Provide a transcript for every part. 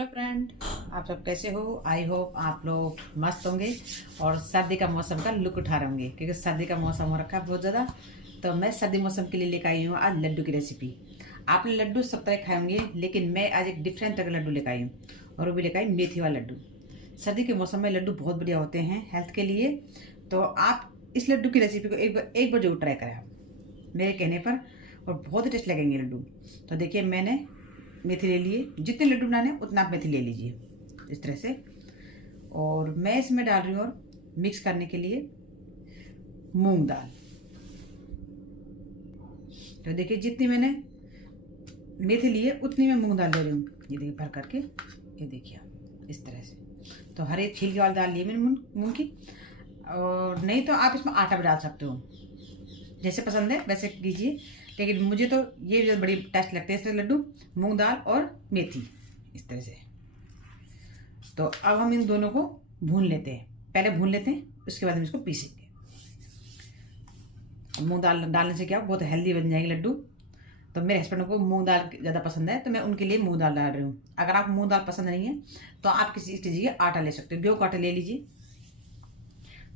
Hello friend, आप सब कैसे हो। आई होप आप लोग मस्त होंगे और सर्दी का मौसम का लुक उठा रहे होंगे, क्योंकि सर्दी का मौसम हो रखा है बहुत ज़्यादा। तो मैं सर्दी मौसम के लिए लेकर आई हूँ आज लड्डू की रेसिपी। आपने लड्डू सब तरह खाए होंगे, लेकिन मैं आज एक डिफरेंट तरह का लड्डू लेकर आई हूँ, और वो भी लेकर आई मेथी वाला लड्डू। सर्दी के मौसम में लड्डू बहुत बढ़िया होते हैं हेल्थ के लिए। तो आप इस लड्डू की रेसिपी को एक बार जरूर ट्राई करें आप मेरे कहने पर, और बहुत ही टेस्ट लगेंगे लड्डू। तो देखिए, मैंने मेथी ले लिए, जितने लड्डू बनाने उतना आप मेथी ले लीजिए इस तरह से। और मैं इसमें डाल रही हूँ और मिक्स करने के लिए मूंग दाल। तो देखिए, जितनी मैंने मेथी ली है उतनी मैं मूंग दाल ले रही हूँ। ये देखिए भर करके, ये देखिए इस तरह से। तो हर एक छिलके वाली दाल ली मैंने मूंग की। और नहीं तो आप इसमें आटा भी डाल सकते हो, जैसे पसंद है वैसे कीजिए। लेकिन मुझे तो ये जो बड़ी टेस्ट लगते हैं इस तरह लड्डू, मूंग दाल और मेथी इस तरह से। तो अब हम इन दोनों को भून लेते हैं, पहले भून लेते हैं, उसके बाद हम इसको पीसेंगे। मूंग दाल डालने से क्या बहुत हेल्दी बन जाएगी लड्डू। तो मेरे हस्बैंड को मूंग दाल ज़्यादा पसंद है, तो मैं उनके लिए मूंग दाल डाल रही हूँ। अगर आप मूंग दाल पसंद नहीं है तो आप किसी चीज़ के आटा ले सकते हो, गेहूँ का आटा ले लीजिए।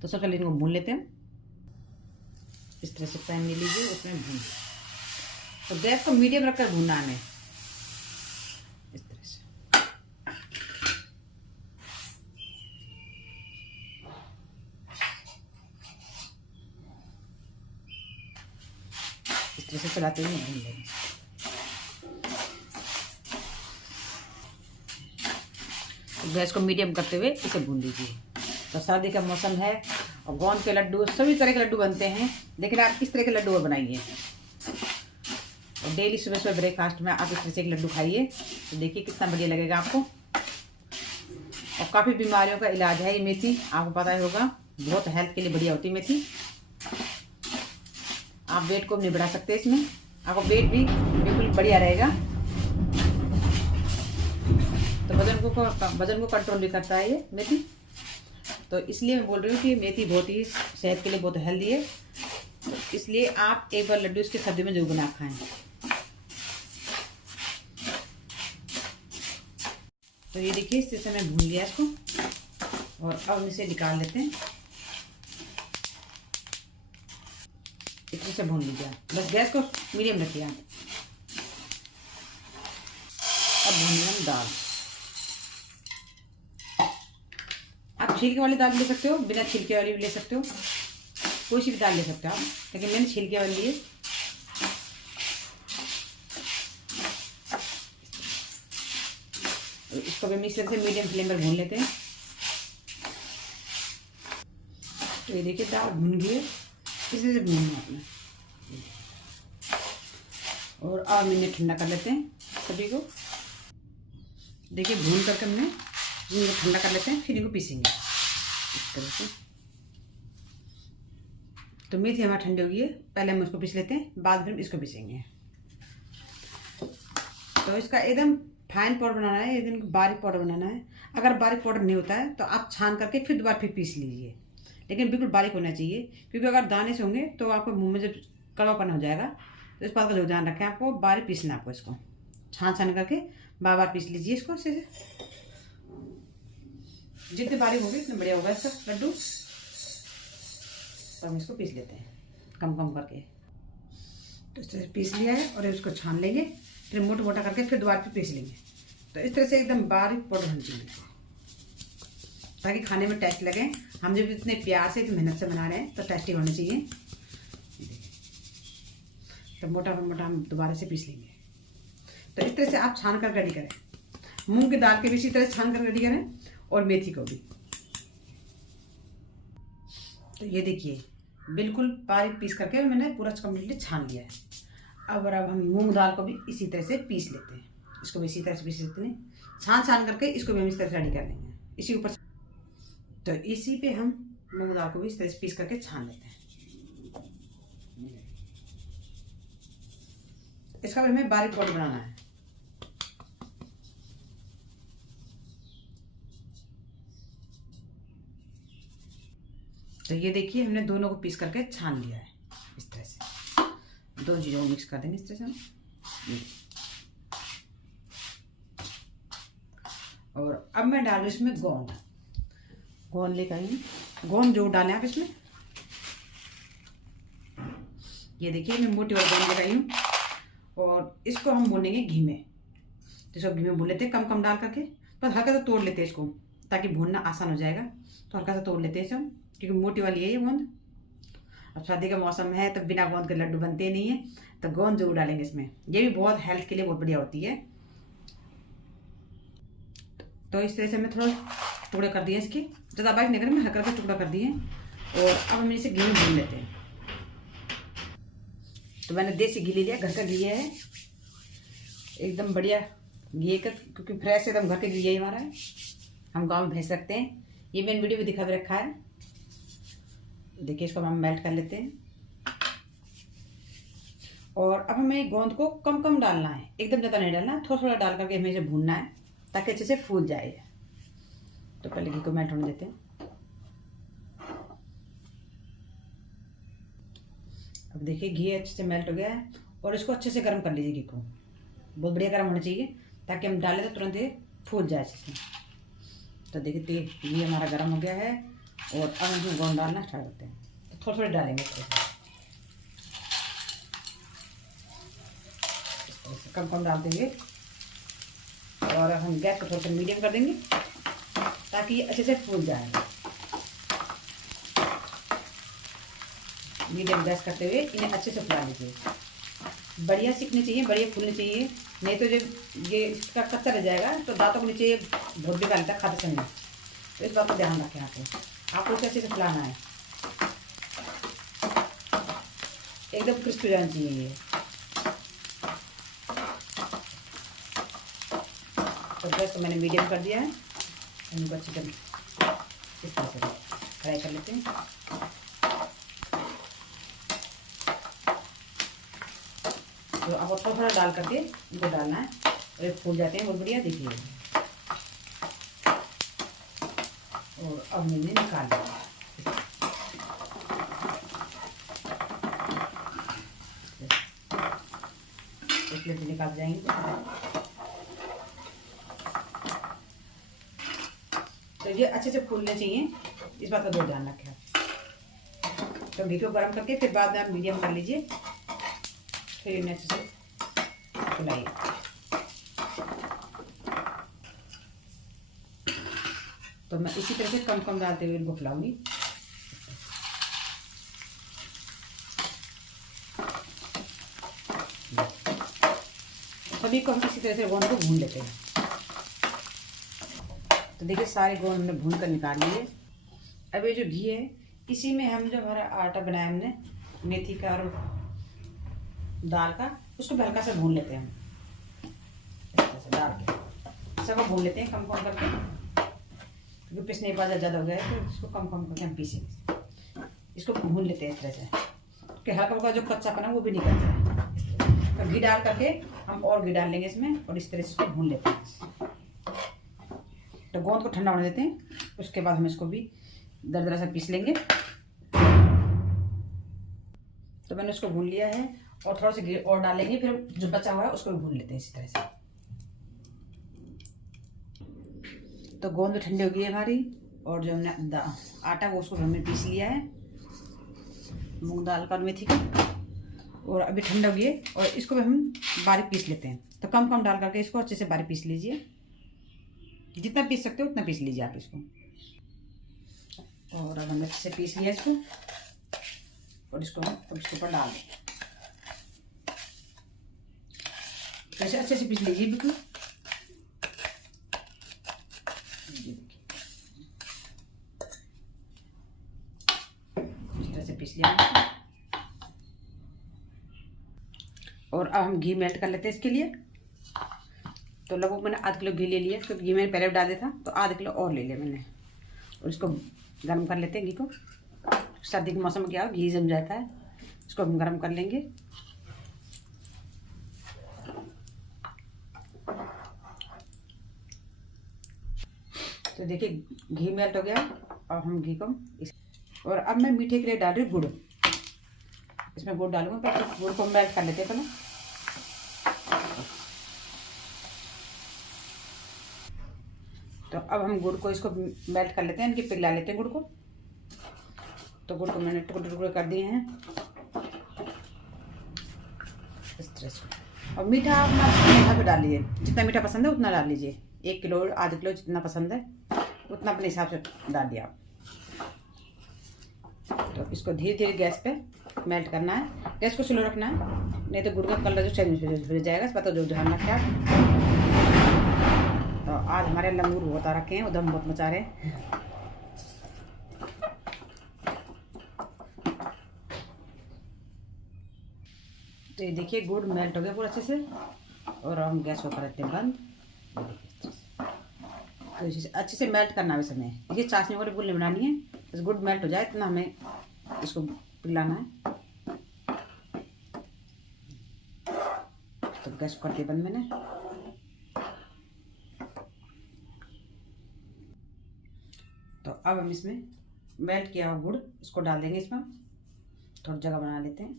तो सबसे पहले इनको भून लेते हैं। इस तरह से पैन ले लीजिए, उसमें भून। तो गैस को मीडियम रखकर भूनना है इस तरह से। इस तरह से चलाते हुए भून लेंगे। तो गैस को मीडियम करते हुए इसे भून लीजिए। तो सर्दी का मौसम है और गोंद के लड्डू, सभी तरह के लड्डू बनते हैं, लेकिन आप इस तरह के लड्डू और बनाइए। और डेली सुबह सुबह ब्रेकफास्ट में आप इस तरह से एक लड्डू खाइए, तो देखिए कितना बढ़िया लगेगा आपको। और काफ़ी बीमारियों का इलाज है ये मेथी, आपको पता ही होगा, बहुत हेल्थ के लिए बढ़िया होती है मेथी। आप वेट को भी नहीं बढ़ा सकते इसमें, आपको वेट भी बिल्कुल बढ़िया रहेगा। तो वजन को कंट्रोल भी करता है ये मेथी। तो इसलिए मैं बोल रही हूँ कि मेथी बहुत ही सेहत के लिए बहुत हेल्दी है। तो इसलिए आप एक बार लड्डू इसके सर्दी में जरूर बना खाएं। तो ये देखिए, इस तरह से मैं भून लिया इसको, और अब इसे निकाल लेते हैं। इस तरह से भून लीजिए, बस गैस को मीडियम रखिए आप। अब भूनिए हम दाल। आप छिलके वाली दाल ले सकते हो, बिना छिलके वाली भी ले सकते हो, कोई सी भी दाल ले सकते हो आप, लेकिन मैंने छिलके वाली लिए। इसको भी मिक्सर से मीडियम फ्लेम पर भून लेते हैं। तो ये देखिए दाल भून गई है, इसी से भूनना अपना। और अब मैंने ठंडा कर लेते हैं सभी को। देखिए भून करके हमने इनको ठंडा कर लेते हैं, फिर इनको पीसेंगे इस तरह से। तो मेथी हमारी ठंडी हो गई है, पहले हम उसको पीस लेते हैं, बाद में इसको पीसेंगे। तो इसका एकदम फाइन पाउडर बनाना है, एकदम बारीक पाउडर बनाना है। अगर बारीक पाउडर नहीं होता है तो आप छान करके फिर दोबारा फिर पीस लीजिए, लेकिन बिल्कुल बारीक होना चाहिए, क्योंकि अगर दाने से होंगे तो आपको मुंह में जब कड़वापन हो जाएगा। तो इस बात का जो ध्यान रखें, आपको बारीक पीसना है। आपको इसको छान करके बार बार पीस लीजिए इसको ऐसे। जितने बारीक होंगे उतने बढ़िया होगा इसका लड्डू। तो हम इसको पीस लेते हैं कम करके। तो इस तरह से पीस लिया है, और इसको छान लेंगे, फिर मोटा करके फिर दोबारा फिर पीस लेंगे। तो इस तरह से एकदम बारीक पाउडर होनी चाहिए, ताकि खाने में टेस्ट लगे। हम जब इतने प्यार से इतनी मेहनत से बना रहे हैं तो टेस्टी होना चाहिए। तो मोटा हम दोबारा से पीस लेंगे। तो इस तरह से आप छान कर रेडी करें। मूंग की दाल के भी इसी तरह छान कर रेडी करें, और मेथी को भी। तो ये देखिए बिल्कुल बारीक पीस करके मैंने पूरा कम्प्लीटली छान लिया है। अब हम मूंग दाल को भी इसी तरह से पीस लेते हैं, इसको भी इसी तरह से पीस लेते हैं, छान करके इसको भी हम इस तरह से रेडी कर लेंगे इसी ऊपर। तो इसी पे हम मूंग दाल को भी इस तरह से पीस करके छान लेते हैं। इसका भी हमें बारीक पाउडर बनाना है। तो ये देखिए, हमने दोनों को पीस करके छान लिया है इस तरह से। दो चीज़ों को मिक्स कर देंगे इस तरह से हम। और अब मैं डालू इसमें गोंद। गोंद लेकर आई हूँ। गोंद जो डालें आप इसमें, ये देखिए मैं मोटी वाली गोंद लेकर आई हूँ। और इसको हम भूनेंगे घी में। तो इसको घी में भून लेते हैं कम कम डाल करके, बस हल्का सा तोड़ लेते हैं इसको ताकि भूनना आसान हो जाएगा। तो हल्का सा तोड़ लेते हैं इसे हम, क्योंकि मोटी वाली है ये गोंद। अब शादी का मौसम है तो बिना गोंद के लड्डू बनते नहीं है, तो गोंद जरूर डालेंगे इसमें। ये भी बहुत हेल्थ के लिए बहुत बढ़िया होती है। तो इस तरह से मैं थोड़ा टुकड़े कर दिए इसके, ज़्यादा बारीक नहीं करें, मैं हल्का हल्का टुकड़ा कर दिए। और अब हम इसे घी में भून लेते हैं। तो मैंने देसी घी ले लिया, घर का घी है, एकदम बढ़िया घी का, क्योंकि फ्रेश एकदम घर का घी यही हमारा है, हम गाँव में भेज सकते हैं। ये मैंने वीडियो भी दिखा भी रखा है। देखिए इसको हम मेल्ट कर लेते हैं। और अब हमें गोंद को कम कम डालना है, एकदम ज़्यादा नहीं डालना, थोड़ा थोड़ा डाल करके हमें इसे भूनना है ताकि अच्छे से फूल जाए। तो पहले घी को मेल्ट होने देते हैं। अब देखिए घी अच्छे से मेल्ट हो गया है, और इसको अच्छे से गर्म कर लीजिए। घी को बहुत बढ़िया गर्म होना चाहिए ताकि हम डालें तो तुरंत ये फूल जाए अच्छे से। तो देखिए घी हमारा गर्म हो गया है, और अब हम इसमें गोंद डालना स्टार्ट करते हैं। तो थोड़ी थोड़ी डालेंगे इस तरह से कम कम डाल देंगे। और अब हम गैस को थोड़ा सा मीडियम कर देंगे ताकि ये अच्छे से फूल जाए। मीडियम गैस करते हुए इन्हें अच्छे से फुला लीजिए। बढ़िया सीखनी चाहिए, बढ़िया फूलनी चाहिए, नहीं तो जो ये इसका कच्चा रह जाएगा तो दांतों के नीचे ये बहुत बेकार लगता है खाते समय। तो इस बात का ध्यान रखें आपको इसे अच्छे से फुलाना है, एकदम क्रिस्पी रहना चाहिए ये। तो गैस को मैंने मीडियम कर दिया है, इनको अच्छे से इस तरह से फ्राई कर लेते हैं। तो अब थोड़ा थोड़ा डाल करके इनको डालना है, और एक फूल जाते हैं बहुत बढ़िया, देखिए। और अब मैंने निकाल लिया, इसलिए तो निकाल जाएंगे। तो ये अच्छे से फूलने चाहिए, इस बात का दो ध्यान रखें आप। तो घी को गर्म करके फिर बाद में आप मीडियम कर लीजिए, फिर इन्हें अच्छे से फुलाइए। तो मैं इसी तरह से कम कम डालते हुए इनको फुलाऊंगी। सभी को हम इसी तरह से गोंद को भून लेते हैं। तो देखिए सारे गोंद हमने भून कर निकाल लिए। अब ये जो घी है, इसी में हम जो हमारा आटा बनाया हमने मेथी का और दाल का, उसको हल्का सा भून लेते हैं। इस तरह से डाल के सब भून लेते हैं कम कम करके, क्योंकि पिसने के बाद ज़्यादा हो गया है तो इसको कम कम करके हम पीसेंगे। इसको भून लेते हैं इस तरह से कि हल्का हल्का जो कच्चापन है वो भी निकल जाए। तो घी डाल करके हम और घी डाल लेंगे इसमें, और इस तरह से इसको भून लेते हैं। तो गोंद को ठंडा होने देते हैं, उसके बाद हम इसको भी दरदरा से पीस लेंगे। तो मैंने उसको भून लिया है, और थोड़ा सा घी और डालेंगे, फिर जो बचा हुआ है उसको भी भून लेते हैं इसी तरह से। तो गोंद ठंडी हो गई है हमारी, और जो हमने आटा वो उसको हमने पीस लिया है, मूंग दाल का और मेथी का, और अभी ठंडा हो गई है, और इसको भी हम बारीक पीस लेते हैं। तो कम कम डाल करके इसको अच्छे से बारीक पीस लीजिए, जितना पीस सकते हो उतना पीस लीजिए आप इसको। और अब हमने अच्छे से पीस लिया इसको, और इसको हम अब इसके ऊपर डाल दें। ऐसे अच्छे से पीस लीजिए बिल्कुल। इस तरह से पीस लिया। और अब हम घी मेल्ट कर लेते हैं इसके लिए। तो लगभग मैंने आधा किलो घी ले लिया, क्योंकि घी मैंने पहले डाल दिया था, तो आधा किलो और ले लिया मैंने। और इसको गर्म कर लेते हैं घी को। सर्दी के मौसम में क्या हो, घी जम जाता है, इसको हम गर्म कर लेंगे। तो देखिए घी मेल्ट हो गया। अब हम घी को और अब मैं मीठे के लिए डाल रही हूँ गुड़। इसमें गुड़ डालूंगा, तो गुड़ को मेल्ट कर लेते हैं पहले। तो अब हम गुड़ को इसको मेल्ट कर लेते हैं, इनके पिघला लेते हैं गुड़ को। तो गुड़ को मैंने टुकड़े टुकड़े कर दिए हैं इस तरह से। और मीठा अपना मीठा पे डाल लीजिए, जितना मीठा पसंद है उतना डाल लीजिए। 1 किलो आधा किलो जितना पसंद है उतना अपने हिसाब से डाल दिया आप। तो इसको धीरे धीरे गैस पे मेल्ट करना है, गैस को स्लो रखना है, नहीं तो गुड़ का कलर जो चेंज हो जाएगा। इस पर तो जो ध्यान रखें आप। तो आज हमारे लंगूर बहुत आ रखे हैं, उधम बहुत मचा रहे हैं। तो ये देखिए गुड़ मेल्ट हो गया पूरा अच्छे से। और हम गैस को करते हैं बंद। तो इसे अच्छे से मेल्ट करना है इस समय। देखिए चाशनी वाली गुड़ नहीं बनानी है, बस गुड़ मेल्ट हो जाए इतना हमें इसको पिलाना है। तो गैस को कर दिया बंद मैंने। तो अब हम इसमें मेल्ट किया हुआ गुड़ इसको डाल देंगे। इसमें थोड़ी जगह बना लेते हैं।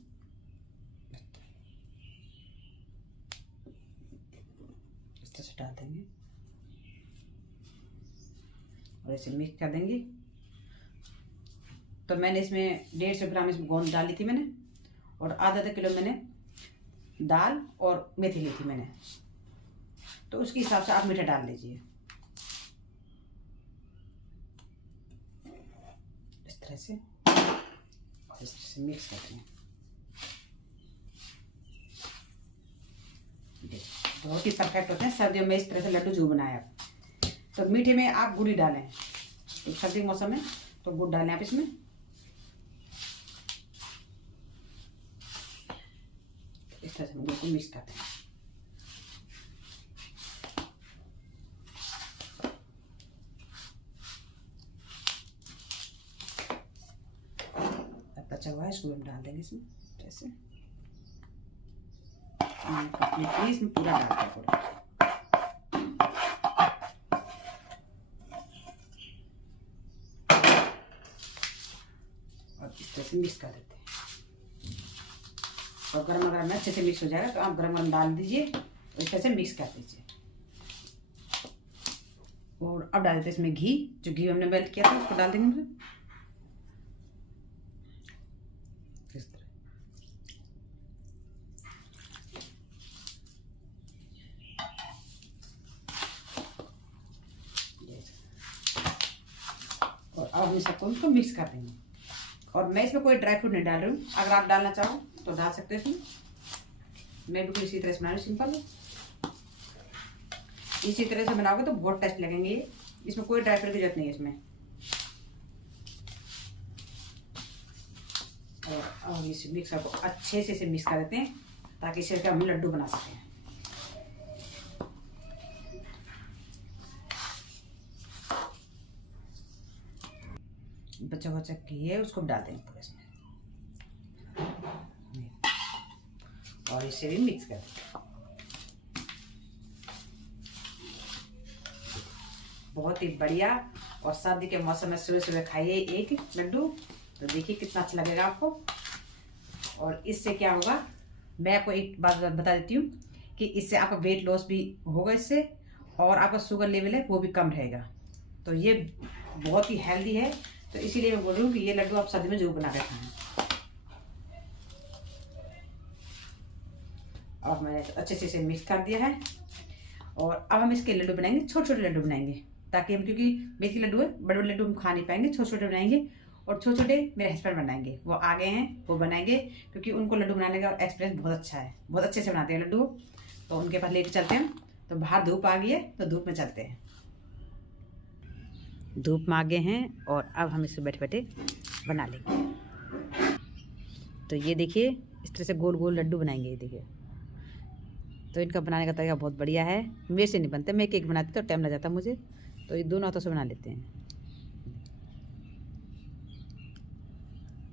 इस तरह से डाल देंगे और इसे मिक्स कर देंगे। तो मैंने इसमें 150 ग्राम इसमें गोंद डाली थी मैंने, और आधा किलो मैंने दाल और मेथी ली थी मैंने। तो उसके हिसाब से आप मीठा डाल लीजिए। इस तरह से और इस तरह से मिक्स करते हैं। बहुत ही परफेक्ट होते हैं सर्दियों में। इस तरह से लड्डू जो बनाया आप, तो मीठे में आप गुड़ ही डालें। तो सर्दी के मौसम में तो गुड़ डालें आप इसमें। इस तरह से हम गुड़ को मिक्स करते हैं। अब बचा हुआ है इसको हम डाल देंगे इसमें। इस तरह से कंप्लीटली इसमें पूरा डाल दिया पूरा। और इस तरह से मिक्स कर देते हैं। और गरम गरम में अच्छे से मिक्स हो जाएगा तो आप गरम गरम डाल दीजिए और इस तरह से मिक्स कर दीजिए। और अब डाल देते हैं इसमें घी, जो घी हमने मेल्ट किया था उसको डाल देंगे हम। इस तरह और अब हम सबको उसको मिक्स कर देंगे। और मैं इसमें कोई ड्राई फ्रूट नहीं डाल रही हूँ, अगर आप डालना चाहो तो डाल सकते हो इसमें। मैं बिल्कुल इसी तरह से बना रही हूँ, सिंपल। इसी तरह से बनाओगे तो बहुत टेस्ट लगेंगे। इसमें कोई ड्राई फ्रूट की जरूरत नहीं है इसमें। और अब इस मिक्सर को अच्छे से इसे मिक्स कर देते हैं ताकि इसे हम लड्डू बना सकें। बचा बचा घी है उसको डाल देंगे पूरे इसमें और इसे भी मिक्स कर देंगे। बहुत ही बढ़िया। और सर्दी के मौसम में सुबह सुबह खाइए एक लड्डू, तो देखिए कितना अच्छा लगेगा आपको। और इससे क्या होगा, मैं आपको एक बात बता देती हूँ कि इससे आपका वेट लॉस भी होगा इससे, और आपका शुगर लेवल है वो भी कम रहेगा। तो ये बहुत ही हेल्दी है। तो इसीलिए मैं बोल रही हूँ कि ये लड्डू आप सर्दी में जरूर बना के खाएं। अब मैंने अच्छे से इसे मिक्स कर दिया है। और अब हम इसके लड्डू बनाएंगे, छोटे छोटे लड्डू बनाएंगे, ताकि हम, क्योंकि मेथी लड्डू है, बड़े बड़े लड्डू हम खा नहीं पाएंगे, छोटे छोटे बनाएंगे। और छोटे छोटे मेरे हस्बैंड बनाएंगे, वो आ गए हैं, वो बनाएंगे, क्योंकि उनको लड्डू बनाने का एक्सपीरियंस बहुत अच्छा है, बहुत अच्छे से बनाते हैं लड्डू। तो उनके पास लेके चलते हैं। तो बाहर धूप आ गई है तो धूप में चलते हैं। धूप में आ गए हैं और अब हम इसे बैठे बैठे बना लेंगे। तो ये देखिए इस तरह से गोल गोल लड्डू बनाएंगे। ये देखिए, तो इनका बनाने का तरीका बहुत बढ़िया है। मेरे से नहीं बनते, मैं एक बनाती तो टाइम लग जाता मुझे, तो ये दोनों हाथों से बना लेते हैं।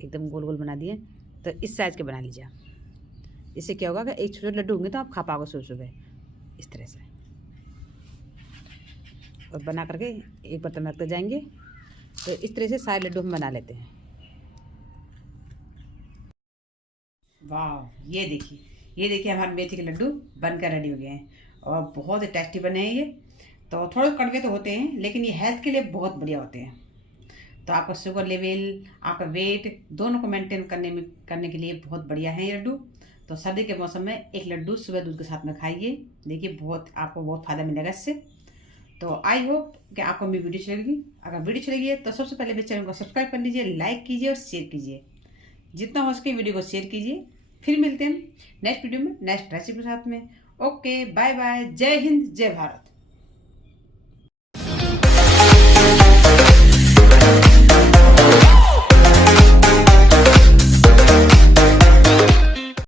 एकदम गोल गोल बना दिए। तो इस साइज के बना लीजिए। इससे क्या होगा कि एक छोटे लड्डू होंगे तो आप खा पाओगे सुबह सुबह इस तरह से। और बना करके एक बर्तन में रखते जाएंगे। तो इस तरह से सारे लड्डू हम बना लेते हैं। वाह, ये देखिए हमारे मेथी के लड्डू बनकर रेडी हो गए हैं और बहुत ही टेस्टी बने हैं ये। तो थोड़े कड़वे तो होते हैं, लेकिन ये हेल्थ के लिए बहुत बढ़िया होते हैं। तो आपका शुगर लेवल, आपका वेट दोनों को मेंटेन करने के लिए बहुत बढ़िया है ये लड्डू। तो सर्दी के मौसम में एक लड्डू सुबह दूध के साथ में खाइए, देखिए आपको बहुत फ़ायदा मिलेगा इससे। तो आई होप कि आपको मेरी वीडियो चलेगी। अगर वीडियो चलेगी है तो सबसे पहले मेरे चैनल को सब्सक्राइब कर लीजिए, लाइक कीजिए और शेयर कीजिए। जितना हो सके वीडियो को शेयर कीजिए। फिर मिलते हैं नेक्स्ट वीडियो में नेक्स्ट रेसिपी के साथ में। ओके, बाय बाय, जय हिंद, जय भारत।